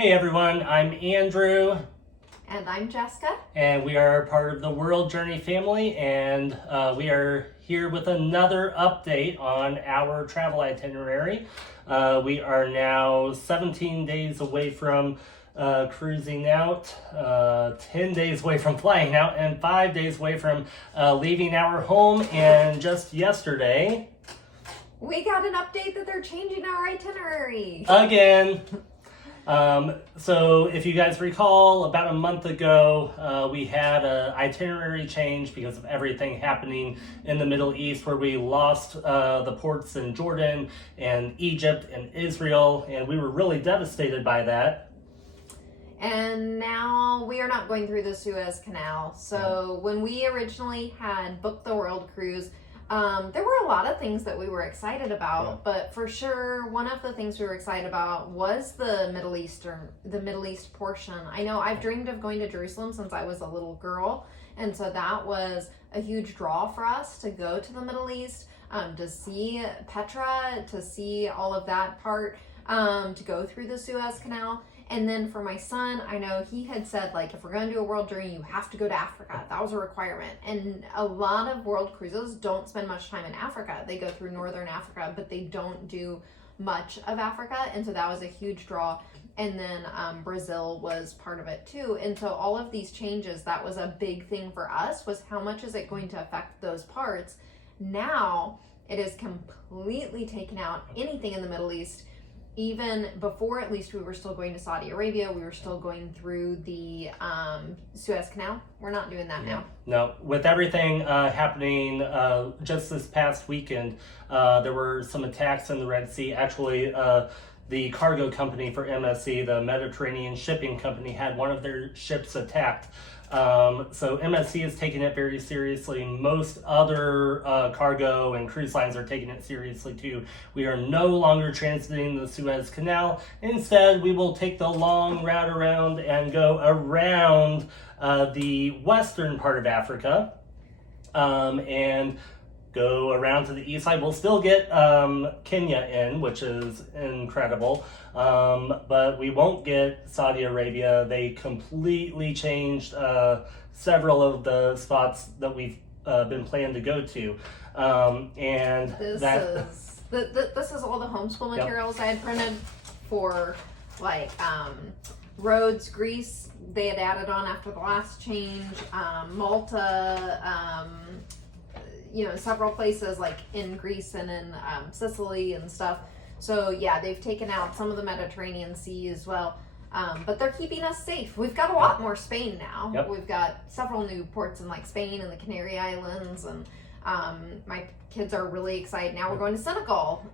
Hey everyone, I'm Andrew. And I'm Jessica. And we are part of the World Journey family, and we are here with another update on our travel itinerary. We are now 17 days away from cruising out, 10 days away from flying out, and 5 days away from leaving our home. And just yesterday, we got an update that they're changing our itinerary. Again. So if you guys recall, about a month ago, we had an itinerary change because of everything happening in the Middle East, where we lost the ports in Jordan and Egypt and Israel, and we were really devastated by that. And now we are not going through the Suez Canal. So when we originally had booked the world cruise, there were a lot of things that we were excited about, but for sure, one of the things we were excited about was the Middle East portion. I know I've dreamed of going to Jerusalem since I was a little girl, and so that was a huge draw for us to go to the Middle East, to see Petra, to see all of that part, to go through the Suez Canal. And then for my son, I know he had said, like, if we're going to do a world journey, you have to go to Africa. That was a requirement. And a lot of world cruises don't spend much time in Africa. They go through northern Africa, but they don't do much of Africa. And so that was a huge draw. And then Brazil was part of it too. And so all of these changes, that was a big thing for us, was how much is it going to affect those parts? Now it is completely taken out anything in the Middle East. Even before, at least, we were still going to Saudi Arabia. We were still going through the Suez Canal. We're not doing that now. No, with everything happening just this past weekend, there were some attacks in the Red Sea. Actually, the cargo company for MSC, the Mediterranean Shipping Company, had one of their ships attacked. So MSC is taking it very seriously. Most other cargo and cruise lines are taking it seriously too. We are no longer transiting the Suez Canal. Instead, we will take the long route around and go around the western part of Africa and go around to the east side. We'll still get Kenya in, which is incredible, but we won't get Saudi Arabia. They completely changed several of the spots that we've been planning to go to, and this is all the homeschool materials I had printed for, like, Rhodes, Greece. They had added on after the last change. Malta. Several places like in Greece and in Sicily and stuff. So yeah, they've taken out some of the Mediterranean Sea as well. But they're keeping us safe. We've got a lot more Spain now. Yep. We've got several new ports in like Spain and the Canary Islands, and my kids are really excited. Now we're going to Senegal,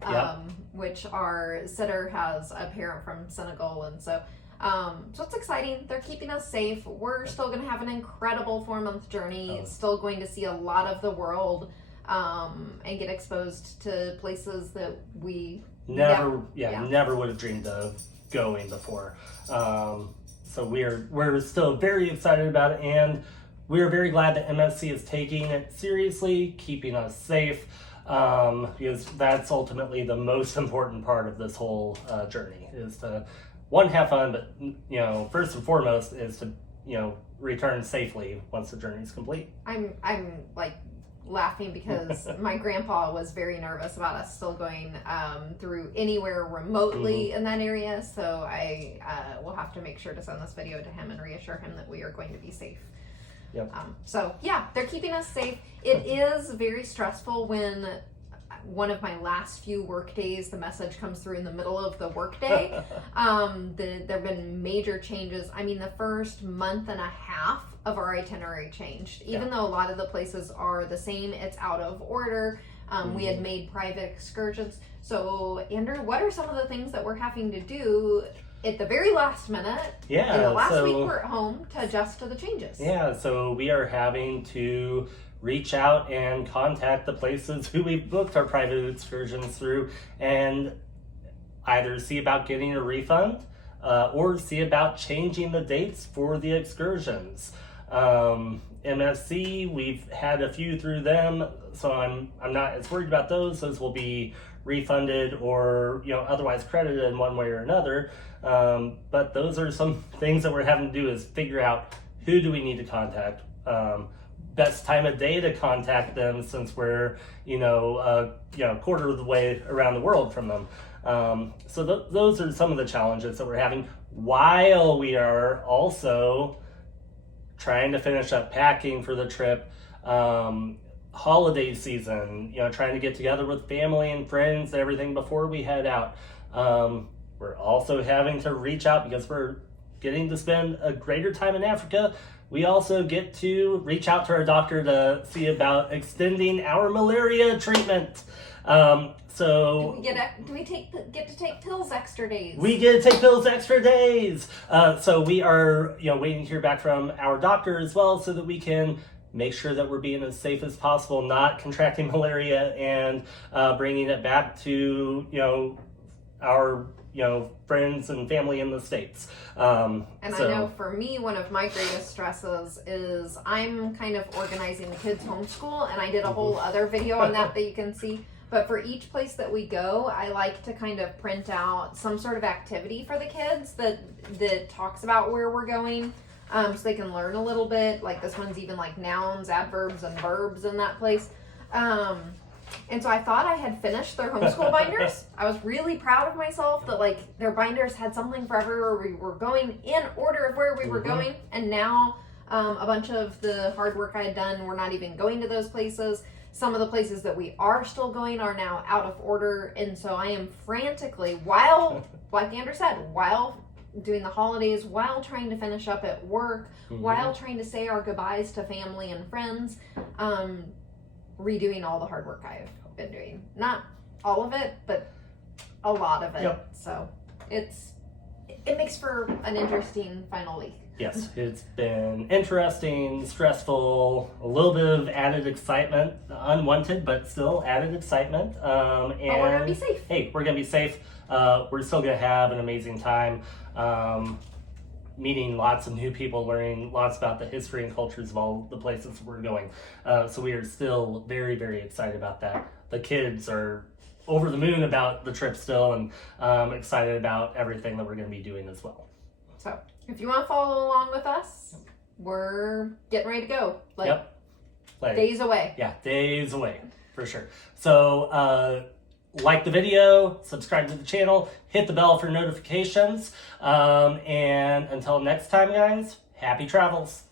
which our sitter has a parent from Senegal, and so it's exciting. They're keeping us safe. We're still going to have an incredible 4-month journey, still going to see a lot of the world, and get exposed to places that we never would have dreamed of going before. So we're still very excited about it, and we're very glad that MSC is taking it seriously, keeping us safe, because that's ultimately the most important part of this whole journey, is to have fun, but first and foremost is to return safely once the journey is complete. I'm like laughing because my grandpa was very nervous about us still going through anywhere remotely in that area, so I will have to make sure to send this video to him and reassure him that we are going to be safe. Yep. So yeah, they're keeping us safe. It is very stressful when one of my last few work days, the message comes through in the middle of the work day. There have been major changes. I mean, the first month and a half of our itinerary changed. Even though a lot of the places are the same, it's out of order. We had made private excursions. So, Andrew, what are some of the things that we're having to do at the very last minute, in the last week we're at home, to adjust to the changes? Yeah, so we are having to reach out and contact the places who we booked our private excursions through and either see about getting a refund or see about changing the dates for the excursions. MSC, we've had a few through them, so I'm not as worried about those. Those will be refunded or otherwise credited in one way or another. But those are some things that we're having to do, is figure out who do we need to contact, best time of day to contact them, since we're a quarter of the way around the world from them. So those are some of the challenges that we're having, while we are also trying to finish up packing for the trip. Holiday season, trying to get together with family and friends and everything before we head out. We're also having to reach out, because we're getting to spend a greater time in Africa. We also get to reach out to our doctor to see about extending our malaria treatment. So do we get to take pills extra days? We get to take pills extra days. So we are waiting to hear back from our doctor as well, so that we can make sure that we're being as safe as possible, not contracting malaria and bringing it back to our friends and family in the States. I know for me, one of my greatest stresses is I'm kind of organizing the kids' homeschool, and I did a whole other video on that you can see. But for each place that we go, I like to kind of print out some sort of activity for the kids that talks about where we're going, so they can learn a little bit. Like this one's even like nouns, adverbs, and verbs in that place. And so I thought I had finished their homeschool binders. I was really proud of myself that like their binders had something for everywhere we were going, in order of where we were going. And now a bunch of the hard work I had done, we're not even going to those places. Some of the places that we are still going are now out of order. And so I am frantically, while, like Andrew said, while doing the holidays, while trying to finish up at work, while trying to say our goodbyes to family and friends, redoing all the hard work I've been doing. Not all of it, but a lot of it. Yep. So it makes for an interesting final week. Yes, it's been interesting, stressful, a little bit of added excitement, unwanted, but still added excitement. And but we're going to be safe. Hey, we're going to be safe. We're still going to have an amazing time, meeting lots of new people, learning lots about the history and cultures of all the places we're going. So we are still very, very excited about that. The kids are over the moon about the trip still, and excited about everything that we're going to be doing as well. So if you want to follow along with us, we're getting ready to go. Days away. Yeah, days away, for sure. So like the video, subscribe to the channel, hit the bell for notifications, and until next time, guys, happy travels.